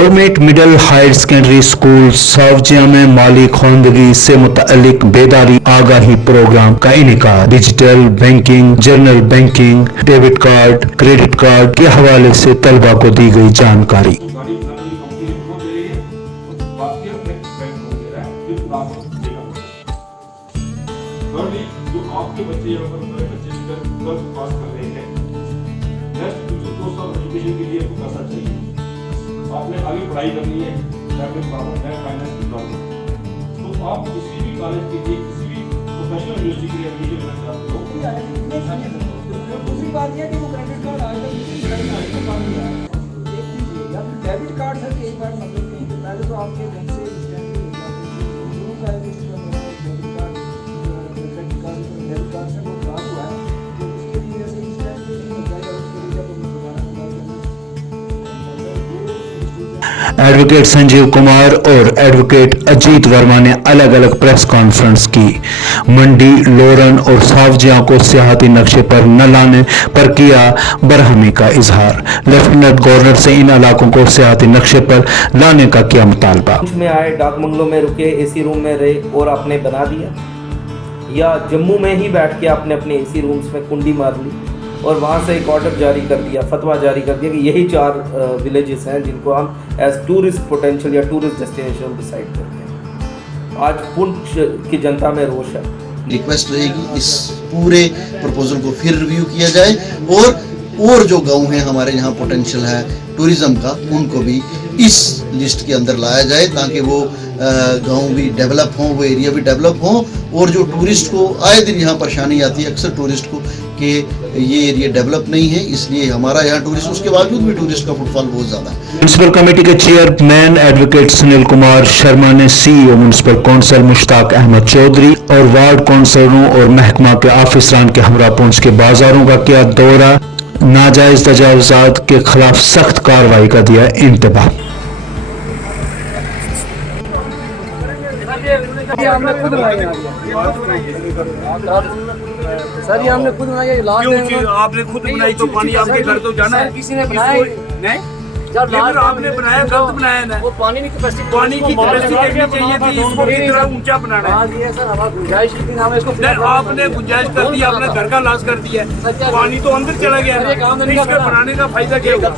Government middle higher secondary school Sawjian में माली खवानदगी से मुतअल्लिक बेदारी आगाही प्रोग्राम का इनेकाद। Digital banking, general banking, debit card, credit card के हवाले से तलबा को दी गई जानकारी। आपने आगे पढ़ाई करनी है, फाइनेंस की प्रॉब्लम, तो आप किसी भी कॉलेज के लिए, किसी भी प्रोफेशनल यूनिवर्सिटी के लिए एडमिशन लेना चाहते हो, दूसरी बात यह है कि वो क्रेडिट कार्ड आज तक या फिर डेबिट कार्ड है कि एक बार मतलब नहीं, पहले तो आपके बैंक से डेबिट कार्ड क्रेडिट कार्ड से बहुत खराब हुआ है, तो उसके लिए ऐसे इंस्टेंट नहीं हो जाएगा, उसके लिए जब एडवोकेट संजीव कुमार और एडवोकेट अजीत वर्मा ने अलग अलग प्रेस कॉन्फ्रेंस की। मंडी, लोरन और सावजिया को सियाहती नक्शे पर न लाने पर किया बरहमी का इजहार। लेफ्टिनेंट गवर्नर से इन इलाकों को सियाहती नक्शे पर लाने का किया मुतालबा। में आए, डाक बंगलों में रुके, एसी रूम में रहे और आपने बना दिया, या जम्मू में ही बैठ के आपने अपने एसी रूम्स में कुंडी मार ली और वहाँ से एक ऑर्डर जारी कर दिया, फतवा जारी कर दिया कि यही 4 विलेजेस हैं जिनको हम एज टूरिस्ट पोटेंशियल या टूरिस्ट डेस्टिनेशन डिसाइड करते हैं। आज पुंछ की जनता में रोष है। रिक्वेस्ट रहेगी इस पूरे प्रपोजल को फिर रिव्यू किया जाए और जो गांव हैं हमारे यहाँ पोटेंशियल है टूरिज्म का, उनको भी इस लिस्ट के अंदर लाया जाए ताकि वो गांव भी डेवलप हों, वो एरिया भी डेवलप हों, और जो टूरिस्ट को आए दिन यहाँ परेशानी आती है अक्सर टूरिस्ट को कि ये एरिया डेवलप नहीं है, इसलिए हमारा यहाँ टूरिस्ट, उसके बावजूद भी टूरिस्ट का फुटफॉल बहुत ज़्यादा है। म्युनिसिपल कमेटी के चेयरमैन एडवोकेट सुनील कुमार शर्मा ने CEO municipal council Mushtaq Ahmed Chaudhary और वार्ड कौंसलरों और महकमा के ऑफिसरान के हमरा पुंछ के बाजारों का किया दौरा। नाजायज तजावुजात के खिलाफ सख्त कार्रवाई का दिया इंतबाह। हमने खुद बनाया सर, ये हमने खुद बनाया। आपने खुद बनाई तो पानी आपके घर तो जाना है, किसी ने बनाया नहीं, जब आपने बनाया गलत बनाया ना, वो पानी की कैपेसिटी देखनी चाहिए थी, इसको कितना ऊंचा बनाना है। सर हमारी गुंजाइश थी, हम इसको आपने गुंजाइश कर दी, आपने घर का लॉस कर दिया, पानी तो अंदर चला गया, इसका बनाने का फायदा क्या होगा?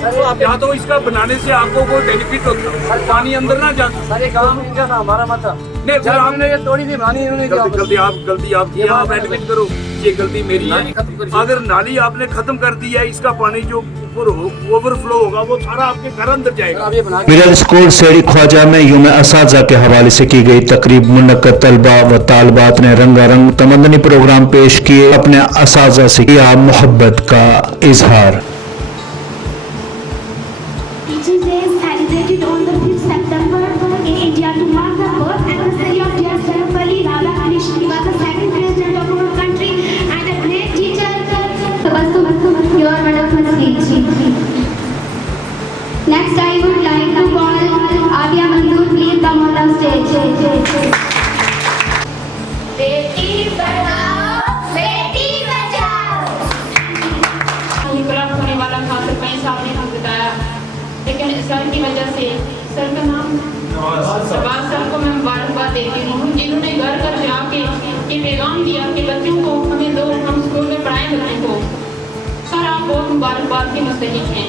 या तो इसका बनाने से आपको कोई बेनिफिट होता, पानी अंदर ना जाता। सर ये काम इनका था, हमारा मत था नहीं, फिर हमने ये तोड़ी थी बनानी, गलती आपकी, आप एडमिट करो ये गलती मेरी है। अगर नाली आपने खत्म कर दी है, इसका पानी जो ओवरफ्लो होगा वो सारा आपके घर अंदर जाएगा। मिडिल स्कूल सेड़ी ख्वाजा में यूम असाजा के हवाले से की गई तकरीब मुनक्कद। तलबा व तालबात ने रंगारंग तमदनी प्रोग्राम पेश किए, अपने असाजा से किया मोहब्बत का इजहार। Next, I would like to call Alia Manzoor, please come on the stage. Beti Padhao, Beti Bachao. खराब होने वाला था, सरपंच साहब ने हमें बताया, लेकिन सर की वजह से, सर का नाम शहबाज सर को मैं मुबारकबाद देती हूँ, जिन्होंने घर घर से आके ये पैगाम दिया कि बच्चों को हमें दो, हम स्कूल में पढ़ाएं बच्चों को। सर आप बहुत मुबारकबाद के मुस्तहिक हैं।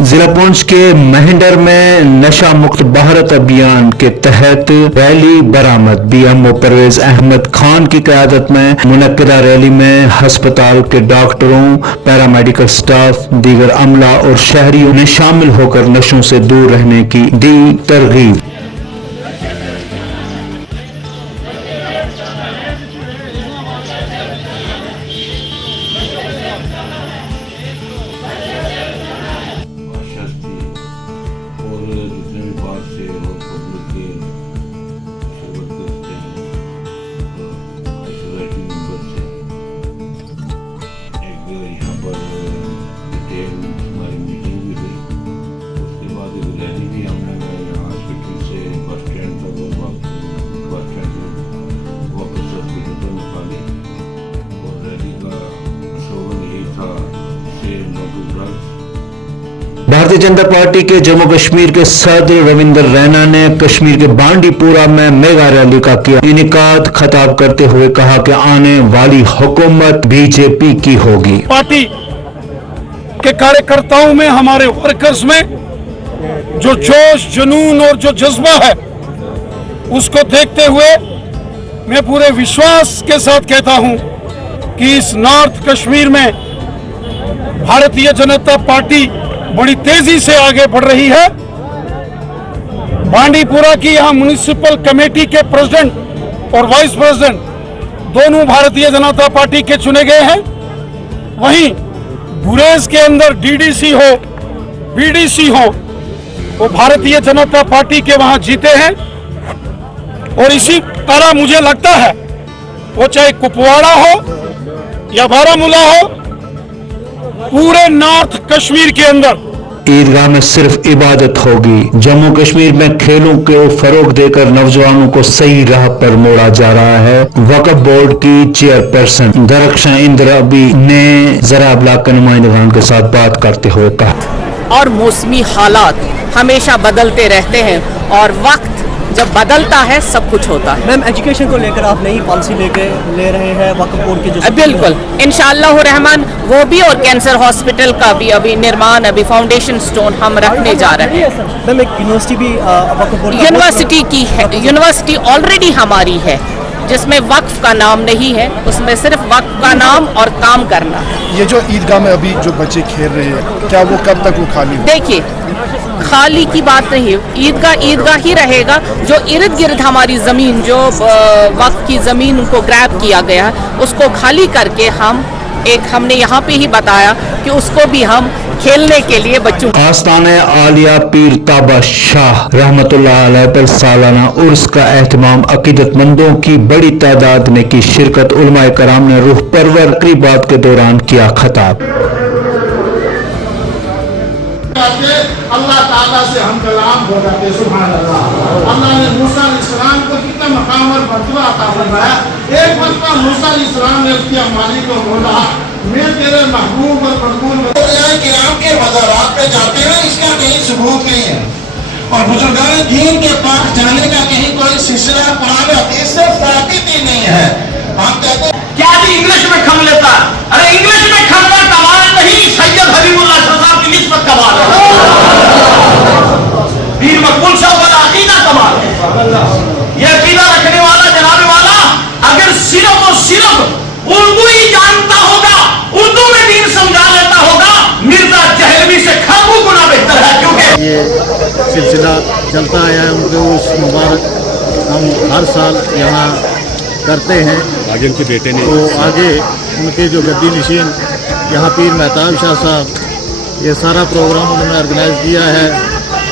जिला पुंछ के महिंडर में नशा मुक्त भारत अभियान के तहत रैली बरामद। बीएमओ परवेज अहमद खान की क़यादत में मुनक्किदा रैली में हस्पताल के डॉक्टरों, पैरामेडिकल स्टाफ, दीगर अमला और शहरियों ने शामिल होकर नशों से दूर रहने की दी तरगीब। हमारी मीटिंग भी हुई, उसके बाद एक रैली भी हमने यहाँ हॉस्पिटल से भारतीय जनता पार्टी के जम्मू कश्मीर के सदर रविंदर रैना ने कश्मीर के बांडीपुरा में मेगा रैली का किया इनेकाद। खिताब करते हुए कहा कि आने वाली हुकूमत बीजेपी की होगी। पार्टी के कार्यकर्ताओं में, हमारे वर्कर्स में जो जोश, जुनून और जो जज्बा है, उसको देखते हुए मैं पूरे विश्वास के साथ कहता हूं कि इस नॉर्थ कश्मीर में भारतीय जनता पार्टी बड़ी तेजी से आगे बढ़ रही है। बांडीपुरा की यहां म्युनिसिपल कमेटी के प्रेसिडेंट और वाइस प्रेसिडेंट दोनों भारतीय जनता पार्टी के चुने गए हैं। वहीं गुरेज के अंदर डीडीसी हो, बीडीसी हो, वो भारतीय जनता पार्टी के वहां जीते हैं। और इसी तरह मुझे लगता है वो चाहे कुपवाड़ा हो या बारामूला हो, पूरे नॉर्थ कश्मीर के अंदर ईदगाह में सिर्फ इबादत होगी। जम्मू कश्मीर में खेलों को फरोग देकर नौजवानों को सही राह पर मोड़ा जा रहा है। वक्फ बोर्ड की चेयरपर्सन दरख्शां इंद्राबी ने जरा ब्लॉक के नुमाइंदगान के साथ बात करते हुए कहा, और मौसमी हालात हमेशा बदलते रहते हैं और वक्त जब बदलता है सब कुछ होता है। मैम, एजुकेशन को लेकर आप नई पॉलिसी ले रहे हैं वक्फ बोर्ड की जो बिल्कुल, इंशाअल्लाह रहमान वो भी, और कैंसर हॉस्पिटल का भी अभी निर्माण, अभी फाउंडेशन स्टोन हम रखने जा रहे हैं। मैम, एक यूनिवर्सिटी भी वक्फ बोर्ड यूनिवर्सिटी की है, यूनिवर्सिटी ऑलरेडी हमारी है जिसमें वक्फ का नाम नहीं है, उसमें सिर्फ वक्फ का नाम और काम करना। ये जो ईदगाह में अभी जो बच्चे खेल रहे हैं, क्या वो कब तक वो खाली हो? देखिए, खाली की बात नहीं, ईदगाह ही रहेगा। जो इर्द गिर्द हमारी ज़मीन, जो वक्फ की ज़मीन उनको ग्रैब किया गया है, उसको खाली करके हमने यहाँ पे ही बताया कि उसको भी हम खेलने के लिए बच्चों। आस्ताने आलिया पीर ताबा शाह रहमतुल्लाह अलैह पर सालाना उर्स का एहतमाम अकीदतमंदों की बड़ी तादाद ने की शिरकत। उलमाए कराम ने रूह परवर तकरीबात के दौरान किया खिताब। अल्लाह ताला से हम कलाम हो जाते, सुभान अल्लाह। अल्लाह ने मूसा अलैहिस्सलाम को कितना मकाम और मर्तबा अता फरमाया। एक मर्तबा मूसा अलैहिस्सलाम ने उसके मालिक को बोला, मैं तेरे महबूब और मकबूल किराम के मज़ारात पे जाते हैं, इसका कहीं सबूत नहीं है। और बुजुर्गान दीन के पास जाने का कहीं कोई सिलसिला कुरान हदीस से साबित ही नहीं है। हम कहते हैं क्या जी इंग्लिश में खम लेता, अरे इंग्लिश में खमना कमाल नहीं, सैयद हबीबुल्लाह साहब की निस्बत कमाल है, पीर मकबूल साहब का अकीदा कमाल है। ये अकीदा रखने वाला जनाब वाला अगर सिर्फ और सिर्फ उर्दू ही जानता होगा, उर्दू में दीन समझा लेता होगा, मिर्जा जहलवी से खरबों गुना बेहतर है। क्योंकि ये सिलसिला चलता आया है, उनके उस मुबारक हम हर साल यहाँ करते हैं। आगे उनके बेटे ने तो आगे उनके जो गद्दी नशीन यहाँ पीर मेहताब शाह साहब, ये सारा प्रोग्राम उन्होंने ऑर्गेनाइज किया है।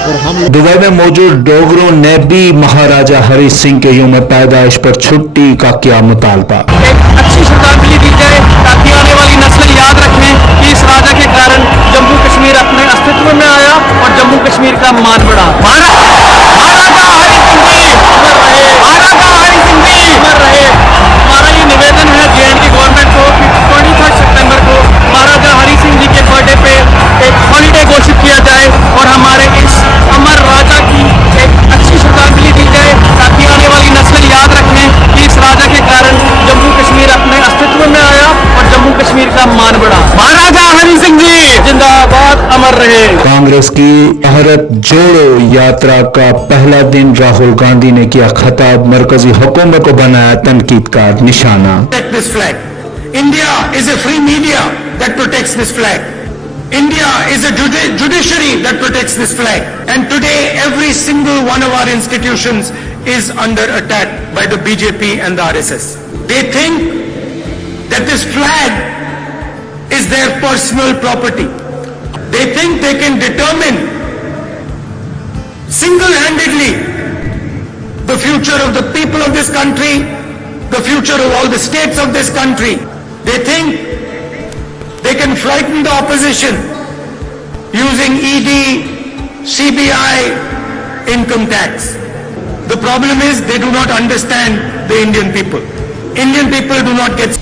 और हम दुबई में मौजूद डोगरों ने भी महाराजा हरि सिंह के यूम पैदाइश पर छुट्टी का किया मुतालबा। एक अच्छी श्रद्धांजलि दी जाए ताकि आने वाली नस्लें याद रखें कि इस राजा के कारण जम्मू कश्मीर अपने अस्तित्व में आया और जम्मू कश्मीर का मान बढ़ा। महाराजा हरि सिंह जी अमर रहे, महाराजा हरि सिंह जी अमर रहे। हमारा ये निवेदन है JNK गवर्नमेंट को कि 23 सितंबर को महाराजा हरि सिंह जी के बर्थडे पे एक हॉलीडे घोषित किया जाए और हमारे इस अमर राजा की एक अच्छी श्रद्धांजलि दी जाए ताकि आने वाली नस्लें याद रखें कि इस राजा के कारण जम्मू कश्मीर अपने अस्तित्व में आया और जम्मू कश्मीर का मान बढ़ा। महाराजा हरि सिंह जी जिंदाबाद, अमर रहे। कांग्रेस की भारत जोड़ो यात्रा का पहला दिन राहुल गांधी ने किया खिताब। मरकजी हुकूमत को बनाया तनकीद का निशाना। this flag. India is a free media that protects this flag. India is a judiciary that protects this flag. And today every single one of our institutions is under attack by the BJP and the RSS. They think that this flag is their personal property. They think they can determine single-handedly the future of the people of this country, the future of all the states of this country. They think they can frighten the opposition using ED, CBI, income tax. The problem is they do not understand the Indian people. Indian people do not get